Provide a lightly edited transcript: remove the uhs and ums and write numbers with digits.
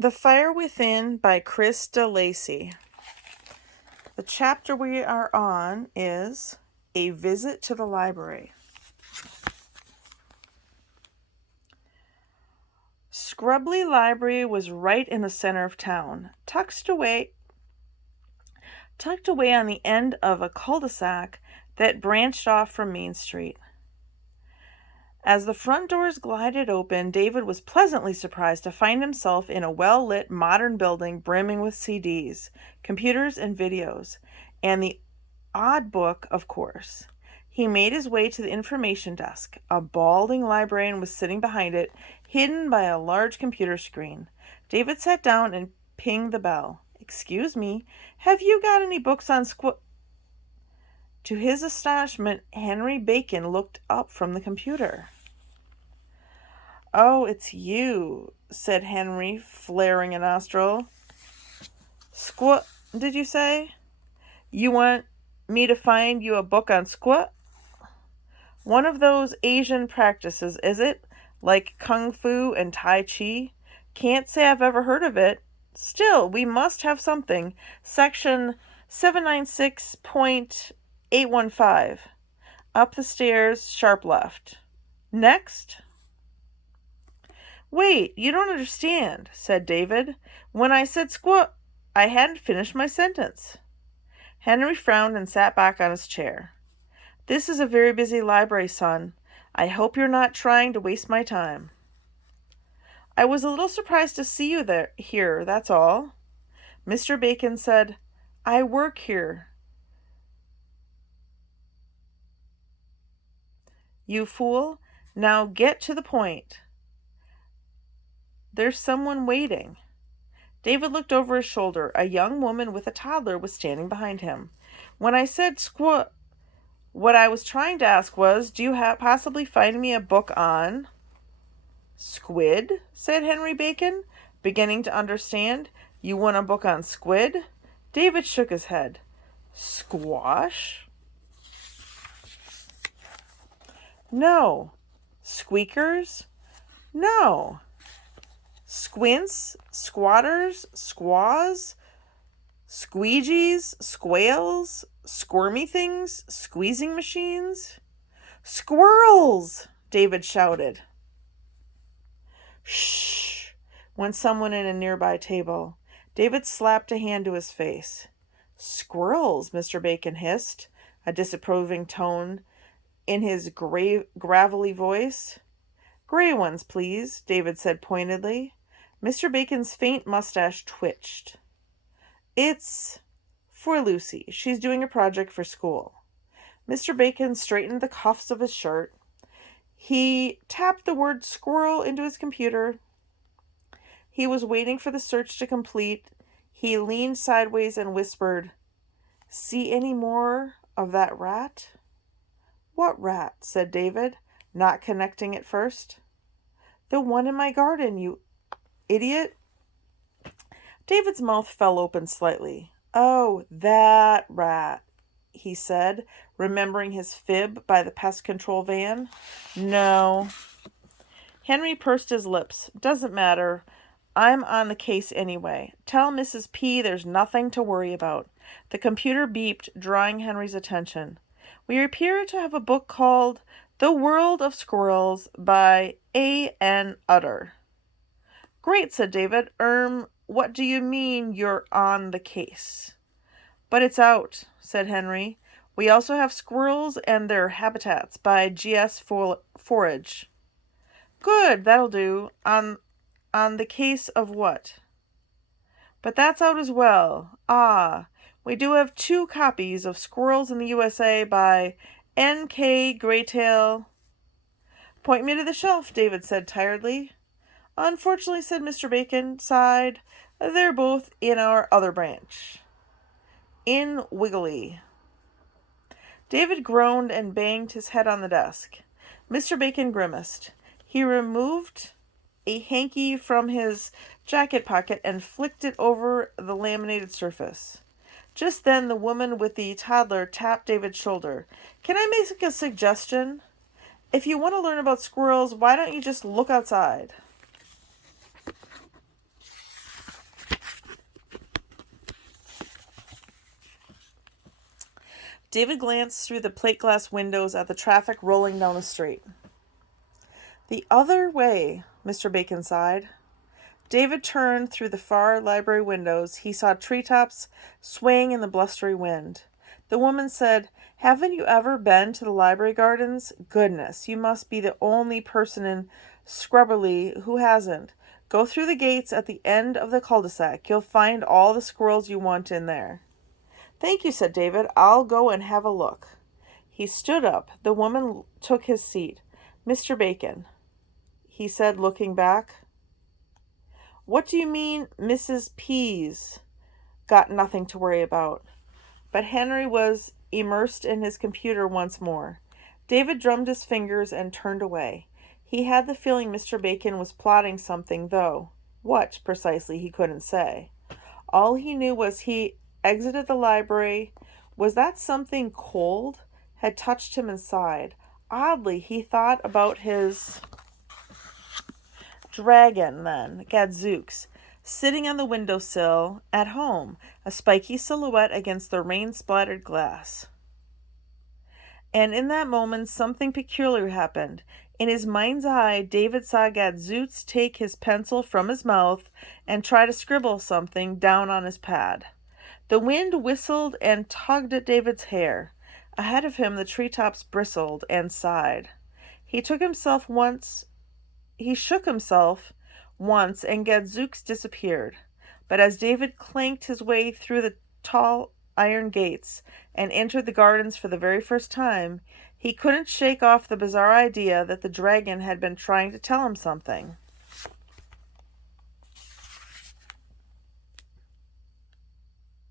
The Fire Within by Chris DeLacy. The chapter we are on is A Visit to the Library. Scrubbly Library was right in the center of town, tucked away on the end of a cul-de-sac that branched off from Main Street. As the front doors glided open, David was pleasantly surprised to find himself in a well-lit modern building brimming with CDs, computers, and videos, and the odd book, of course. He made his way to the information desk. A balding librarian was sitting behind it, hidden by a large computer screen. David sat down and pinged the bell. "Excuse me, have you got any books on To his astonishment, Henry Bacon looked up from the computer. "Oh, it's you," said Henry, flaring a nostril. Did you say? You want me to find you a book on squat? One of those Asian practices, is it? Like Kung Fu and Tai Chi? Can't say I've ever heard of it. Still, we must have something. Section 796.815. Up the stairs, sharp left. Next. Wait, you don't understand, said David. When I said squat, I hadn't finished my sentence. Henry frowned and sat back on his chair. This is a very busy library, son. I hope you're not trying to waste my time. I was a little surprised to see you here, that's all. Mr. Bacon said, I work here. You fool. Now get to the point. There's someone waiting. David looked over his shoulder. A young woman with a toddler was standing behind him. When I said squat, what I was trying to ask was, do you possibly find me a book on... Squid, said Henry Bacon, beginning to understand. You want a book on squid? David shook his head. Squash? No. Squeakers? No. Squints? Squatters? Squaws? Squeegees? Squales? Squirmy things? Squeezing machines? Squirrels! David shouted. Shh! Went someone in a nearby table. David slapped a hand to his face. Squirrels, Mr. Bacon hissed, a disapproving tone in his gravelly voice. Gray ones, please, David said pointedly. Mr. Bacon's faint mustache twitched. It's for Lucy. She's doing a project for school. Mr. Bacon straightened the cuffs of his shirt. He tapped the word squirrel into his computer. He was waiting for the search to complete. He leaned sideways and whispered, See any more of that rat? What rat? Said David, not connecting at first. The one in my garden, you idiot. David's mouth fell open slightly. Oh, that rat, he said, remembering his fib by the pest control van. No. Henry pursed his lips. Doesn't matter. I'm on the case anyway. Tell Mrs. P there's nothing to worry about. The computer beeped, drawing Henry's attention. We appear to have a book called The World of Squirrels by A.N. Utter. Great, said David. What do you mean you're on the case? But it's out, said Henry. We also have Squirrels and Their Habitats by G.S. Forage. Good, that'll do. On the case of what? But that's out as well. Ah, we do have 2 copies of Squirrels in the USA by N.K. Graytail. Point me to the shelf, David said tiredly. Unfortunately, said Mr. Bacon, sighed, they're both in our other branch. In Wiggly. David groaned and banged his head on the desk. Mr. Bacon grimaced. He removed a hanky from his jacket pocket and flicked it over the laminated surface. Just then the woman with the toddler tapped David's shoulder. Can I make a suggestion? If you want to learn about squirrels, why don't you just look outside? David glanced through the plate glass windows at the traffic rolling down the street. The other way, Mr. Bacon sighed. David turned through the far library windows. He saw treetops swaying in the blustery wind. The woman said, "Haven't you ever been to the library gardens? Goodness, you must be the only person in Scrubberley who hasn't. Go through the gates at the end of the cul-de-sac. You'll find all the squirrels you want in there." "Thank you," said David. "I'll go and have a look." He stood up. The woman took his seat. "Mr. Bacon," he said, looking back. "What do you mean Mrs. P's got nothing to worry about?" But Henry was immersed in his computer once more. David drummed his fingers and turned away. He had the feeling Mr. Bacon was plotting something, though what precisely he couldn't say. All he knew was he exited the library. Was that something cold had touched him inside? Oddly, he thought about his dragon then, Gadzooks, sitting on the windowsill at home, a spiky silhouette against the rain-splattered glass. And in that moment something peculiar happened. In his mind's eye, David saw Gadzooks take his pencil from his mouth and try to scribble something down on his pad. The wind whistled and tugged at David's hair. Ahead of him the treetops bristled and sighed. He shook himself once, and Gadzooks disappeared. But as David clanked his way through the tall iron gates and entered the gardens for the very first time, he couldn't shake off the bizarre idea that the dragon had been trying to tell him something.